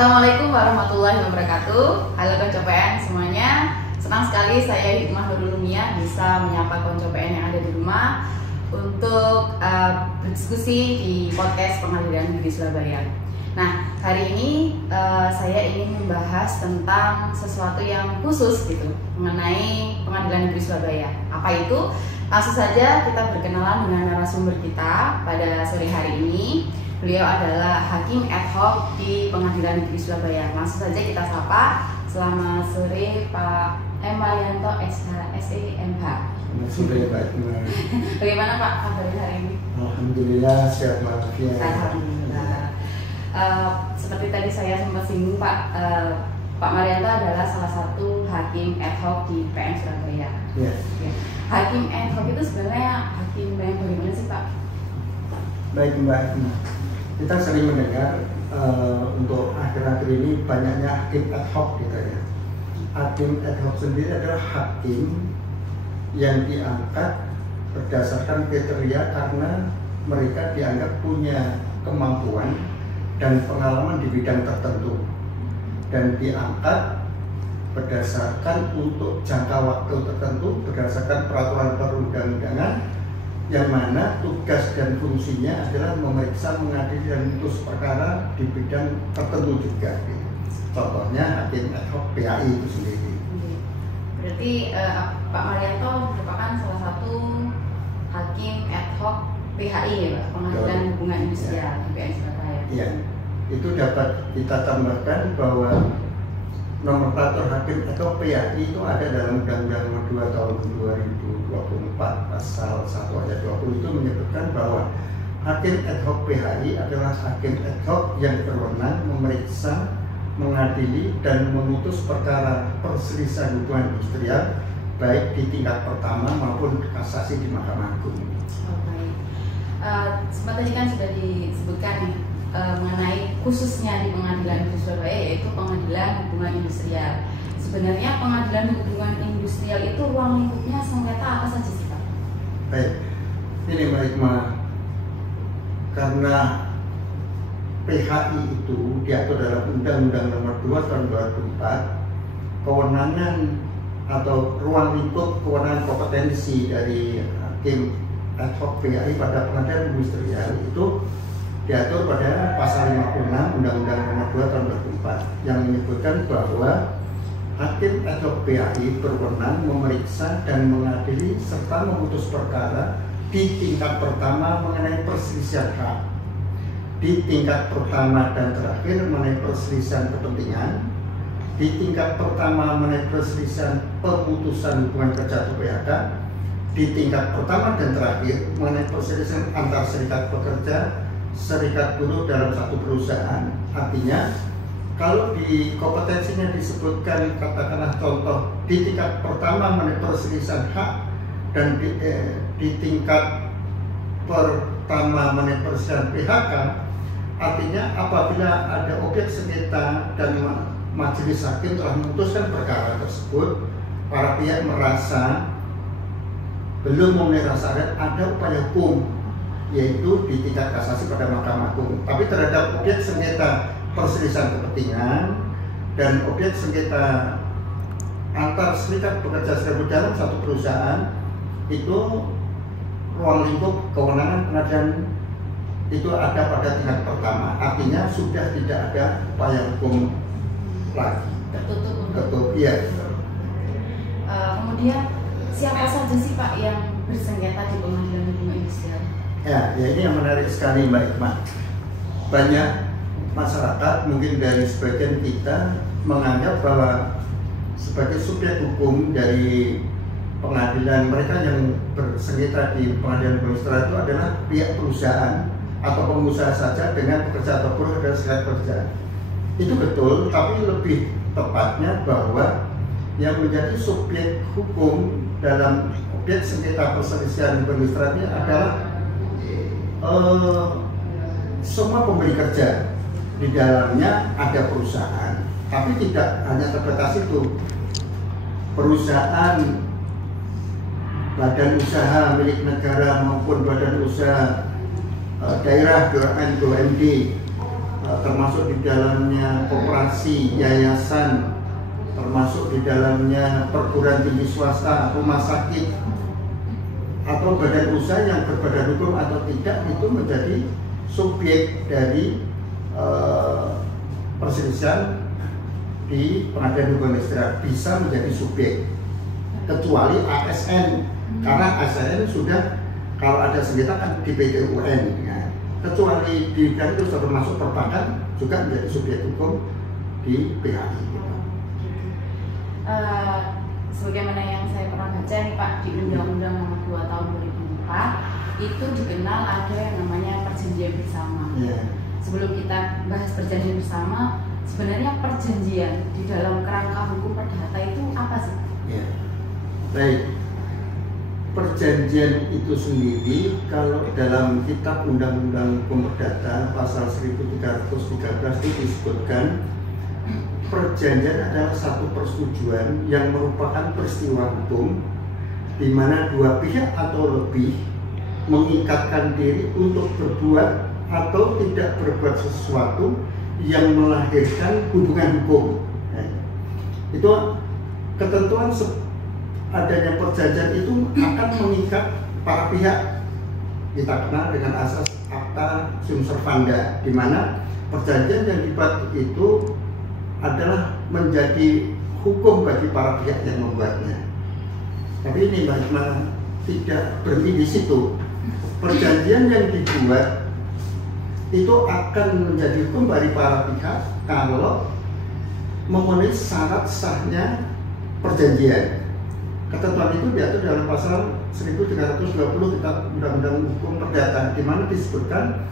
Assalamualaikum warahmatullahi wabarakatuh. Halo konco PN semuanya. Senang sekali saya Hikmah Nurul Lumia bisa menyapa konco PN yang ada di rumah untuk berdiskusi di podcast Pengadilan Negeri Surabaya. Nah, hari ini saya ingin membahas tentang sesuatu yang khusus gitu mengenai Pengadilan Negeri Surabaya. Apa itu? Langsung saja kita berkenalan dengan narasumber kita pada sore hari ini. Beliau adalah Hakim Ad Hoc di Pengadilan Negeri Surabaya. Langsung saja kita sapa. Selamat sore Pak M. Marianto SH, MH. Selamat sore Pak Iqbal. Bagaimana Pak kabarnya hari ini? Alhamdulillah sehat walafiat. Alhamdulillah. Seperti tadi saya sempat singgung Pak, Pak Marianto adalah salah satu Hakim Ad Hoc di PM Surabaya. Ya. Hakim Ad Hoc itu sebenarnya hakim yang bagaimana sih Pak? Baik Mbak Iqbal. Kita sering mendengar untuk akhir-akhir ini banyaknya hakim ad hoc gitu ya. Hakim ad hoc sendiri adalah hakim yang diangkat berdasarkan kriteria karena mereka dianggap punya kemampuan dan pengalaman di bidang tertentu dan diangkat berdasarkan untuk jangka waktu tertentu berdasarkan peraturan perundang-undangan yang mana tugas dan fungsinya adalah memeriksa, mengadili dan memutus perkara di bidang tertentu juga. Contohnya hakim ad hoc PAI itu sendiri. Berarti Pak Marianto merupakan salah satu hakim ad hoc PHI ya Pak, Pengadilan Hubungan Industrial di PM Surabaya. Iya, itu dapat kita tambahkan bahwa nomenklatur hakim ad hoc PHI itu ada dalam Undang-Undang Nomor 2 Tahun 2024 Pasal 1 Ayat 20 itu menyebutkan bahwa hakim ad hoc PHI adalah hakim ad hoc yang berwenang memeriksa, mengadili dan memutus perkara perselisihan hubungan industrial baik di tingkat pertama maupun kasasi di Mahkamah Agung. Oh, baik. Sempat tadi kan sudah disebutkan nih mengenai khususnya di Pengadilan Negeri Surabaya yaitu Pengadilan Hubungan Industrial. Sebenarnya Pengadilan Hubungan Industrial itu ruang lingkupnya sengketa apa saja sih Pak? Baik, ini Mbak Iqmah, karena PHI itu diatur dalam Undang-Undang Nomor 2 Tahun 2004, kewenangan atau ruang lingkup kewenangan kompetensi dari hakim ad hoc PHI pada Pengadilan Industrial itu diatur pada pasal 56 Undang-Undang Nomor 2 Tahun 2004 yang menyebutkan bahwa hakim ad hoc PHI berwenang memeriksa dan mengadili serta memutus perkara di tingkat pertama mengenai perselisihan hak, di tingkat pertama dan terakhir mengenai perselisihan kepentingan, di tingkat pertama mengenai perselisihan pemutusan hubungan kerja atau PHK, di tingkat pertama dan terakhir mengenai perselisihan antar serikat pekerja, serikat buruh dalam satu perusahaan. Artinya kalau di kompetensinya disebutkan katakanlah contoh di tingkat pertama mengenai perselisihan hak dan di tingkat pertama mengenai perselisihan PHK, artinya apabila ada objek sengketa dan majelis hakim telah memutuskan perkara tersebut, para pihak merasa belum memenuhi rasa ada upaya hukum yaitu di tingkat kasasi pada Mahkamah Agung. Tapi terhadap objek sengketa perselisihan kepentingan dan objek sengketa antar serikat pekerja serikat buruh dalam satu perusahaan itu ruang lingkup kewenangan pengadilan itu ada pada tingkat pertama. Artinya sudah tidak ada upaya hukum lagi. Tertutup. Iya. Kemudian siapa saja sih Pak yang bersengketa di Pengadilan Hubungan Industrial? Ya ini yang menarik sekali Mbak Iqmah. Banyak masyarakat mungkin dari sebagian kita menganggap bahwa sebagai subjek hukum dari pengadilan mereka yang bersengketa di Pengadilan Hubungan Industrial itu adalah pihak perusahaan atau pengusaha saja dengan pekerja atau buruh dan serikat pekerja. Itu betul, tapi lebih tepatnya bahwa yang menjadi subjek hukum dalam objek sengketa perselisihan hubungan industrial ini adalah semua pemberi kerja. Di dalamnya ada perusahaan, tapi tidak hanya terbatas itu. Perusahaan, badan usaha milik negara maupun badan usaha daerah BUMN, BUMD, termasuk di dalamnya koperasi, yayasan, termasuk di dalamnya perguruan tinggi swasta, rumah sakit, atau badan usaha yang berbadan hukum atau tidak, itu menjadi subjek dari perselisihan di pengadilan hukum industrial, bisa menjadi subjek, kecuali ASN, karena ASN sudah, kalau ada sengketa kan di PT UN ya. Kecuali di bidang itu termasuk perbankan juga menjadi subjek hukum di PHI gitu. Sebagaimana yang saya pernah baca nih Pak, di Undang-Undang Nomor 2 Tahun 2004 itu dikenal ada yang namanya perjanjian bersama. Sebelum kita bahas perjanjian bersama, sebenarnya perjanjian di dalam kerangka hukum perdata itu apa sih? Baik, perjanjian itu sendiri kalau dalam kitab Undang-Undang Hukum Perdata pasal 1313 itu disebutkan perjanjian adalah satu persetujuan yang merupakan peristiwa hukum di mana dua pihak atau lebih mengikatkan diri untuk berbuat atau tidak berbuat sesuatu yang melahirkan hubungan hukum. Itu ketentuan adanya perjanjian itu akan mengikat para pihak. Kita kenal dengan asas acta sum servanda, di mana perjanjian yang dibuat itu adalah menjadi hukum bagi para pihak yang membuatnya. Tapi ini Mbak Hikmah tidak berhenti di situ. Perjanjian yang dibuat itu akan menjadi hukum bagi para pihak kalau memenuhi syarat sahnya perjanjian. Ketentuan itu diatur dalam pasal 1320 Kitab Undang-Undang Hukum Perdata, di mana disebutkan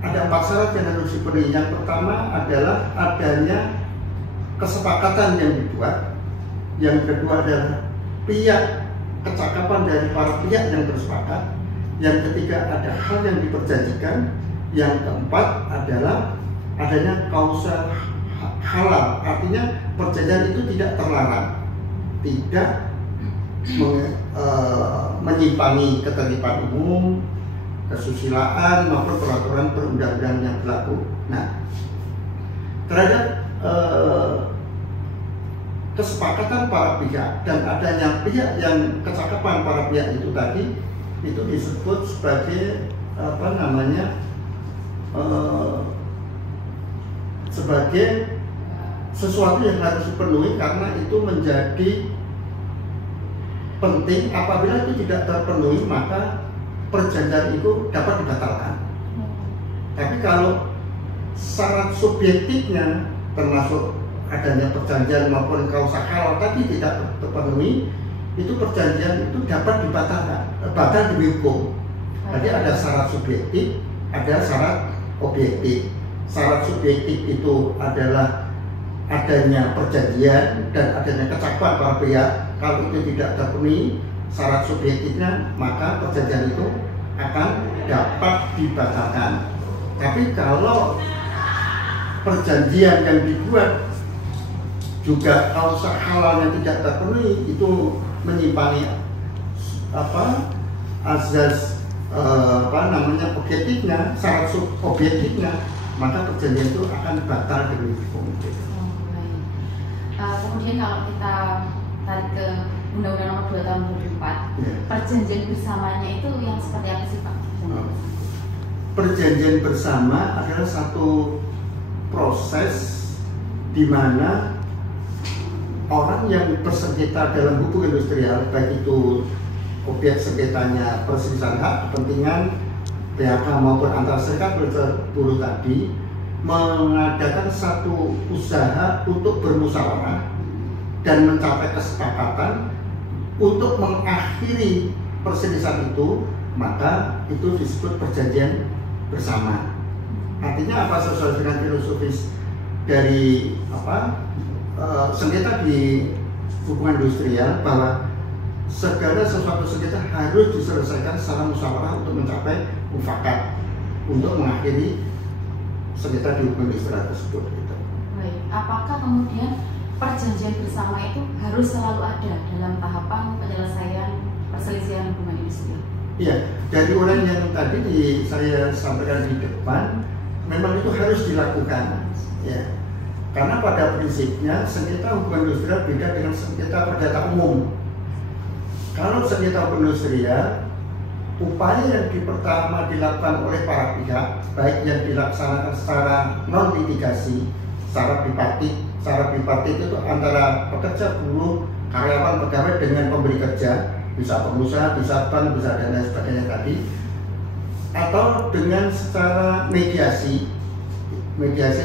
ada 4 syarat yang harus dipenuhi. Yang pertama adalah adanya kesepakatan yang dibuat. Yang kedua adalah kecakapan dari para pihak yang bersepakat. Yang ketiga ada hal yang diperjanjikan. Yang keempat adalah adanya kausal halal, artinya perjanjian itu tidak terlarang, tidak menyimpangi ketertiban umum, kesusilaan maupun peraturan perundang-undangan yang berlaku. Nah, terhadap kesepakatan para pihak dan adanya pihak yang kecakapan para pihak itu tadi, itu disebut sebagai sebagai sesuatu yang harus dipenuhi, karena itu menjadi penting. Apabila itu tidak terpenuhi, maka perjanjian itu dapat dibatalkan. Tapi kalau syarat subjektifnya termasuk adanya perjanjian maupun kausa halal tadi tidak terpenuhi, itu perjanjian itu dapat dibatalkan, batal demi hukum. Jadi ada syarat subjektif, ada syarat objektif. Syarat subjektif itu adalah adanya perjanjian dan adanya kecakapan para pihak. Kalau itu tidak terpenuhi syarat subjektifnya, maka perjanjian itu akan dapat dibatalkan. Tapi kalau perjanjian yang dibuat juga kausa halalnya tidak terpenuhi, itu menyimpangi azas objektifnya, syarat objektifnya, maka perjanjian itu akan batal demi hukum. Kemudian kalau kita tarik ke Undang-Undang Nomor 2 Tahun 2004, perjanjian bersamanya itu yang seperti apa sih Pak? Perjanjian bersama adalah satu proses di mana orang yang bersengketa dalam hukum industrial, baik itu objek sengketanya perselisihan hak, kepentingan PHK maupun antar serikat buruh tadi, mengadakan satu usaha untuk bermusyawarah dan mencapai kesepakatan untuk mengakhiri perselisihan itu, maka itu disebut perjanjian bersama. Artinya apa? Sesuai dengan filosofis dari sengketa di hubungan industrial, bahwa segala sesuatu sengketa harus diselesaikan secara musyawarah untuk mencapai mufakat, untuk mengakhiri sengketa di hubungan industrial tersebut. Gitu. Baik, apakah kemudian perjanjian bersama itu harus selalu ada dalam tahapan penyelesaian perselisihan hubungan industrial? Iya, dari orang yang tadi saya sampaikan di depan, memang itu harus dilakukan, ya. Karena pada prinsipnya sengketa hubungan industrial beda dengan sengketa perdata umum. Kalau sengketa hubungan industrial, upaya yang pertama dilakukan oleh para pihak, baik yang dilaksanakan secara non litigasi, secara bipartit itu antara pekerja, buruh, karyawan, pegawai dengan pemberi kerja, bisa pengusaha, bisa bank, bisa dan lain sebagainya tadi, atau dengan secara mediasi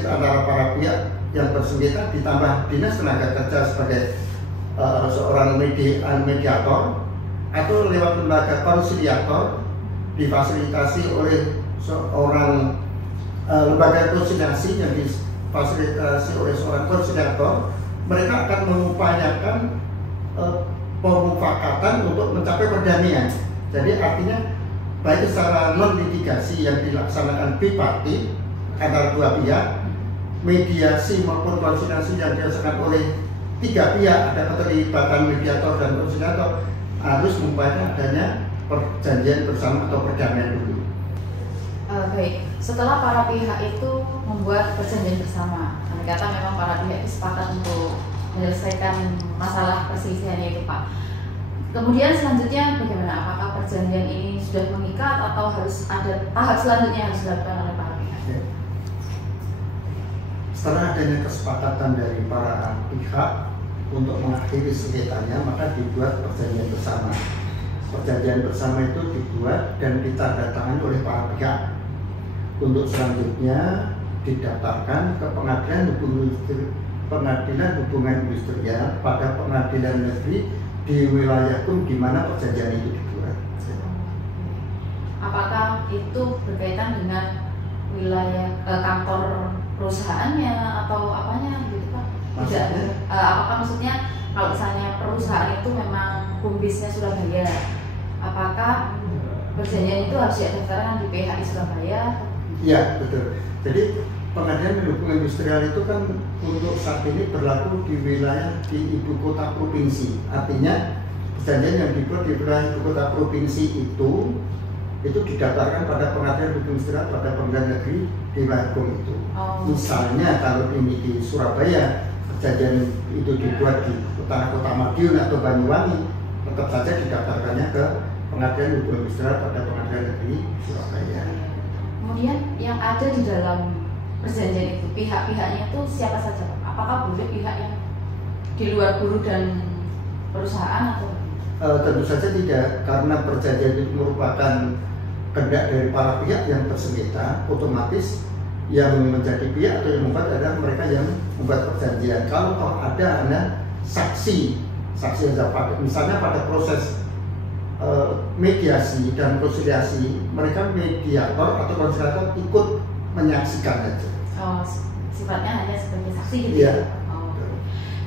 antara para pihak yang bersengketa ditambah dinas tenaga kerja sebagai seorang mediator, atau lewat lembaga konsiliator difasilitasi oleh seorang lembaga konsiliasi yang difasilitasi oleh seorang konsiliator. Mereka akan mengupayakan pemufakatan untuk mencapai perdamaian. Jadi artinya baik secara non litigasi yang dilaksanakan bipartit antara dua pihak, mediasi maupun konsiliasi yang dirasakan oleh tiga pihak, ada keterlibatan mediator dan konsiliator, harus mengupayakan adanya perjanjian bersama atau perdamaian dulu. Baik, setelah para pihak itu membuat perjanjian bersama, kata memang para pihak itu sepakat untuk menyelesaikan masalah perselisihan itu, Pak. Kemudian selanjutnya bagaimana? Apakah perjanjian ini sudah mengikat atau harus ada tahap selanjutnya yang harus dilakukan oleh para pihak? Setelah adanya kesepakatan dari para pihak untuk mengakhiri sengketanya, maka dibuat perjanjian bersama. Perjanjian bersama itu dibuat dan ditandatangani oleh para pihak. Untuk selanjutnya didaftarkan ke pengadilan hubungan industrial pada pengadilan negeri di wilayah hukum di mana perjanjian itu dibuat. Apakah itu berkaitan dengan wilayah kantor perusahaannya atau apanya gitu Pak? Tidak. Apakah maksudnya kalau misalnya perusahaan itu memang home base-nya Surabaya, apakah perjanjian itu harus didaftarkan di PHI Surabaya? Iya, betul. Jadi pengadilan hubungan industrial itu kan untuk saat ini berlaku di wilayah di ibu kota provinsi. Artinya perjanjian yang dibuat di wilayah ibu kota provinsi itu didaftarkan pada pengadilan hubungan industrial pada pengadilan negeri di wilayah hukum itu. Misalnya kalau ini di Surabaya, perjanjian itu dibuat di kota Madiun atau Banyuwangi, tetap saja didaftarkannya ke pengadilan hubungan industrial pada pengadilan negeri Surabaya. Kemudian yang ada di dalam perjanjian itu, pihak-pihaknya itu siapa saja Pak? Apakah boleh pihak yang di luar buruh dan perusahaan atau? Tentu saja tidak, karena perjanjian itu merupakan kehendak dari para pihak yang bersengketa, otomatis yang menjadi pihak atau yang membuat adalah mereka yang membuat perjanjian. Kalau ada saksi yang misalnya pada proses mediasi dan konsiliasi, mereka mediator atau konsiliator ikut menyaksikan saja. Sifatnya hanya sebagai saksi gitu ya.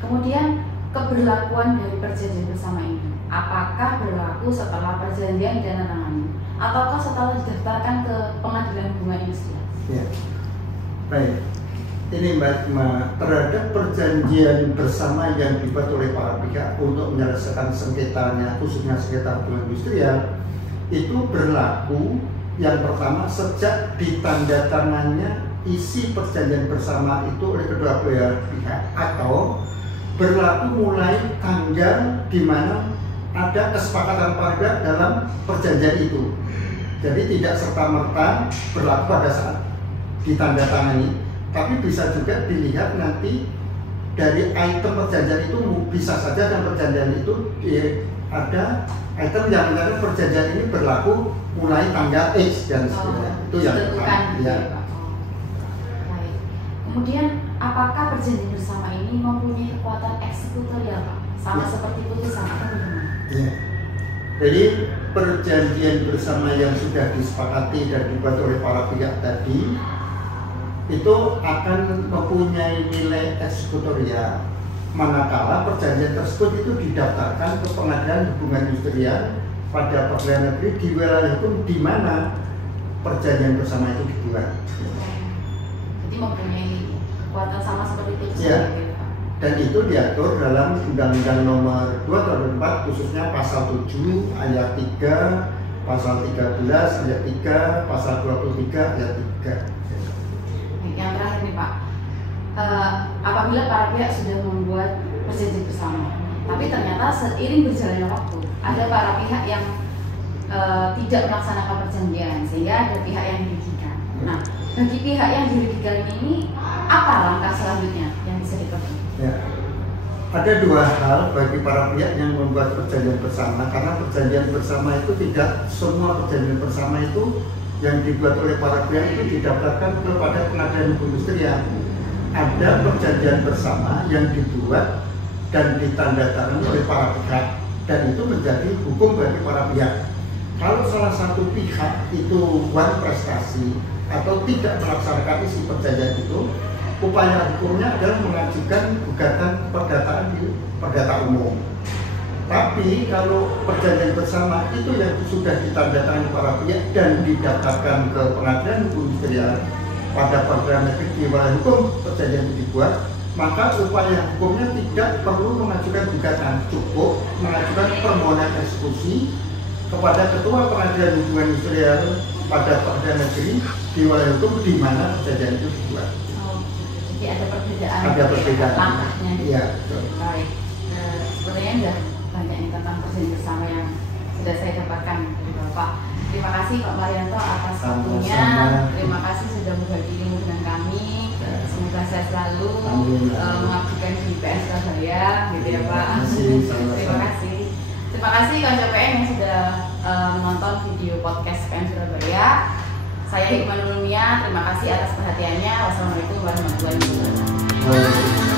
Kemudian keberlakuan dari perjanjian bersama ini, apakah berlaku setelah perjanjian ditandatangani ataukah setelah didaftarkan ke pengadilan hubungan industrial? Ya. Baik. Ini Mbak Ima, terhadap perjanjian bersama yang dibuat oleh para pihak untuk menyelesaikan sengketanya, khususnya sengketa hubungan industrial, itu berlaku yang pertama sejak ditandatangannya isi perjanjian bersama itu oleh kedua belah pihak, atau berlaku mulai tanggal di mana ada kesepakatan para pihak dalam perjanjian itu. Jadi tidak serta-merta berlaku pada saat ditandatangani, tapi bisa juga dilihat nanti dari item perjanjian itu. Bisa saja dan perjanjian itu ada item yang menyatakan perjanjian ini berlaku mulai tanggal X dan sebagainya. Itu yang pertama. Ya. Baik. Kemudian apakah perjanjian bersama ini mempunyai kekuatan eksekutorial Pak? Sama seperti putusan atau bagaimana? Ya. Jadi perjanjian bersama yang sudah disepakati dan dibuat oleh para pihak tadi itu akan mempunyai nilai eksekutorial, manakala perjanjian tersebut itu didaftarkan ke pengadilan hubungan industrial pada pengadilan negeri di wilayah hukum di mana perjanjian bersama itu dibuat. Jadi mempunyai kekuatan sama seperti itu. Ya. Dan itu diatur dalam Undang-Undang Nomor 2 Tahun 2004, khususnya Pasal 7 Ayat 3, Pasal 13 Ayat 3, Pasal 23 Ayat 3. yang terakhir nih Pak, apabila para pihak sudah membuat perjanjian bersama, tapi ternyata seiring berjalannya waktu ada para pihak yang tidak melaksanakan perjanjian sehingga ada pihak yang dirugikan. Nah, bagi pihak yang dirugikan ini apa langkah selanjutnya yang bisa dilakukan? Ya. Ada dua hal bagi para pihak yang membuat perjanjian bersama, karena perjanjian bersama itu tidak semua perjanjian bersama itu yang dibuat oleh para pihak itu didaftarkan kepada Pengadilan Hukum Industrial. Ada perjanjian bersama yang dibuat dan ditandatangani oleh para pihak dan itu menjadi hukum bagi para pihak. Kalau salah satu pihak itu buat prestasi atau tidak melaksanakan isi perjanjian itu, upaya hukumnya adalah mengajukan gugatan perdataan di perdata umum. Tapi kalau perjanjian bersama itu yang sudah ditandatangani para pihak dan didaftarkan ke Pengadilan Hukum Industrial pada peradilan negeri di wilayah hukum perjanjian itu dibuat, maka upaya hukumnya tidak perlu mengajukan gugatan, cukup mengajukan permohonan eksekusi kepada Ketua Pengadilan Hubungan Industrial pada peradilan negeri di wilayah hukum di mana perjanjian itu dibuat. Jadi ada perbedaan. Ada perbedaan. Langkahnya. Iya. Baik. Sebenarnya sudah banyak yang tentang perjanjian bersama yang sudah saya dapatkan dari Bapak. Terima kasih Pak Marianto atas waktunya. Terima kasih sudah berbagi ilmu dengan kami. Semoga saya selalu mengabdikan di PS Surabaya, gitu ya Pak. Terima kasih. Terima kasih kawan PN yang sudah menonton video podcast PN Surabaya. Saya Hikmah Nurulmia, terima kasih atas perhatiannya. Wassalamualaikum warahmatullahi wabarakatuh.